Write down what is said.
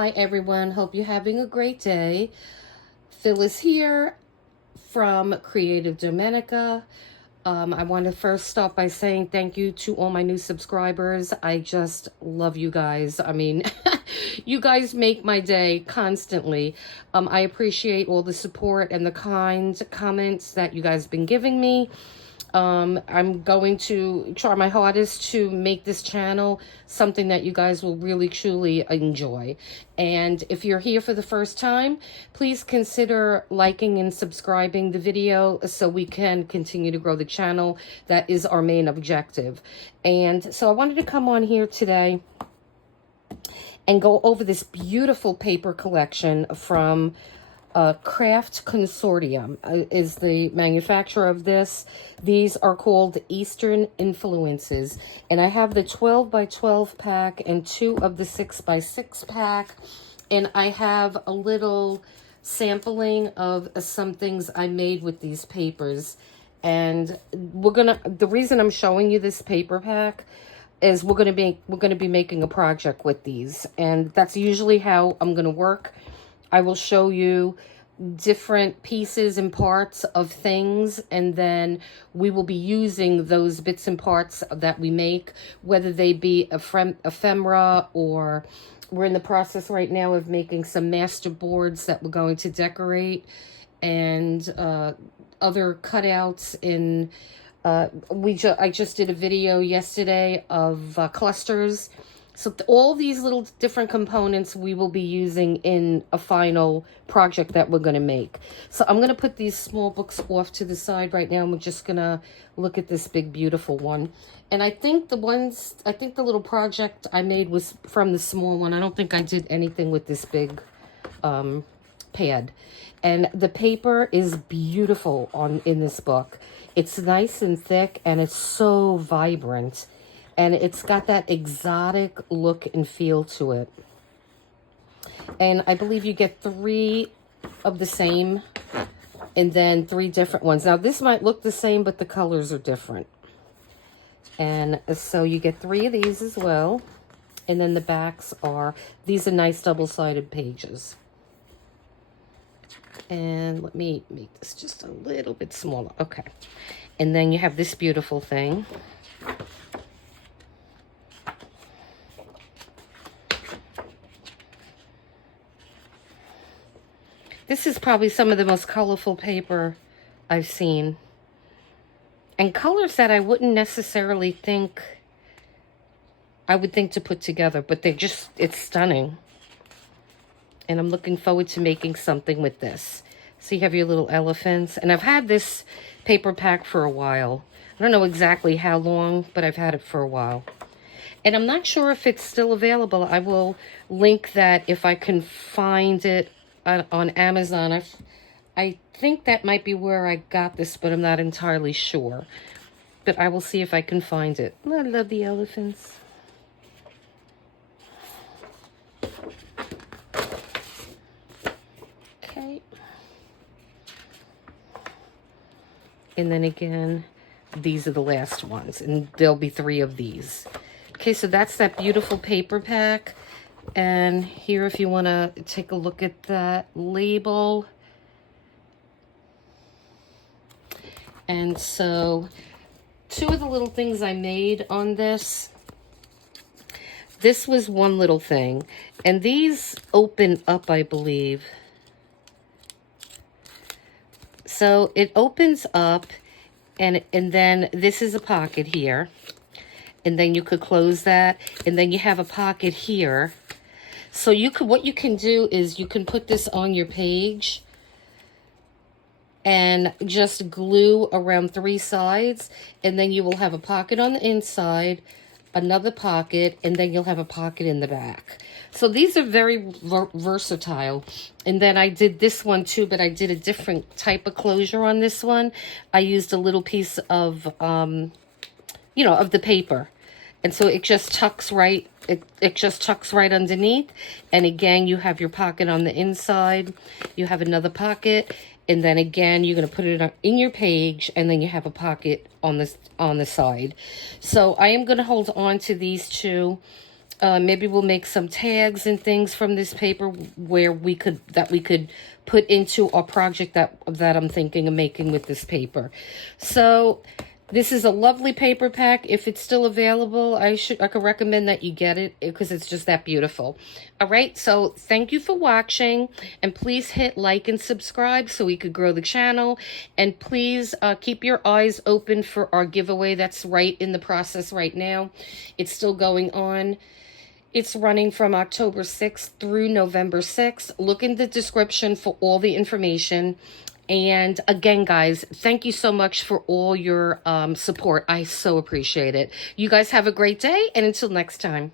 Hi everyone, hope you're having a great day. Phyllis here from CreativeDomenica. I want to first start by saying thank you to all my new subscribers. I just love you guys. I mean, you guys make my day constantly. I appreciate all the support and the kind comments that you guys have been giving me. I'm going to try my hardest to make this channel something that you guys will really truly enjoy. And if you're here for the first time, please consider liking and subscribing the video so we can continue to grow the channel. That is our main objective. And so I wanted to come on here today and go over this beautiful paper collection from Craft Consortium is the manufacturer of this. These are called Eastern Influences. And I have the 12 by 12 pack and 2 of the 6 by 6 pack. And I have a little sampling of some things I made with these papers. And the reason I'm showing you this paper pack is we're gonna be making a project with these. And that's usually how I'm gonna work. I will show you different pieces and parts of things, and then we will be using those bits and parts that we make, whether they be ephemera, or we're in the process right now of making some master boards that we're going to decorate, and other cutouts in I just did a video yesterday of clusters. So all these little different components we will be using in a final project that we're going to make. So I'm going to put these small books off to the side right now, and we're just going to look at this big, beautiful one. And I think the little project I made was from the small one. I don't think I did anything with this big pad. And the paper is beautiful in this book. It's nice and thick, and it's so vibrant. And it's got that exotic look and feel to it. And I believe you get 3 of the same and then 3 different ones. Now, this might look the same, but the colors are different. And so you get 3 of these as well. And then the backs these are nice double-sided pages. And let me make this just a little bit smaller. Okay. And then you have this beautiful thing. This is probably some of the most colorful paper I've seen. And colors that I wouldn't necessarily think I would think to put together, but it's stunning. And I'm looking forward to making something with this. So you have your little elephants. And I've had this paper pack for a while. I don't know exactly how long, but I've had it for a while. And I'm not sure if it's still available. I will link that if I can find it on Amazon. I think that might be where I got this, but I'm not entirely sure. But I will see if I can find it. I love the elephants. Okay. And then again, these are the last ones, and there'll be 3 of these. Okay, so that's that beautiful paper pack. And here, if you want to take a look at that label. And so 2 of the little things I made on this. This was one little thing. And these open up, I believe. So it opens up, and then this is a pocket here. And then you could close that, and then you have a pocket here. So what you can do is you can put this on your page and just glue around 3 sides, and then you will have a pocket on the inside, another pocket, and then you'll have a pocket in the back. So these are very versatile. And then I did this one too, but I did a different type of closure on this one. I used a little piece of, of the paper. And so it just tucks right, it just tucks right underneath. And again, you have your pocket on the inside. You have another pocket. And then again, you're going to put it in your page, and then you have a pocket on the side. So I am going to hold on to these 2 Maybe we'll make some tags and things from this paper where we could put into our project that I'm thinking of making with this paper. So this is a lovely paper pack. If it's still available, I could recommend that you get it because it's just that beautiful. All right, so thank you for watching, and please hit like and subscribe so we could grow the channel. And please keep your eyes open for our giveaway that's right in the process right now. It's still going on. It's running from October 6th through November 6th. Look in the description for all the information. And again, guys, thank you so much for all your support. I so appreciate it. You guys have a great day, and until next time.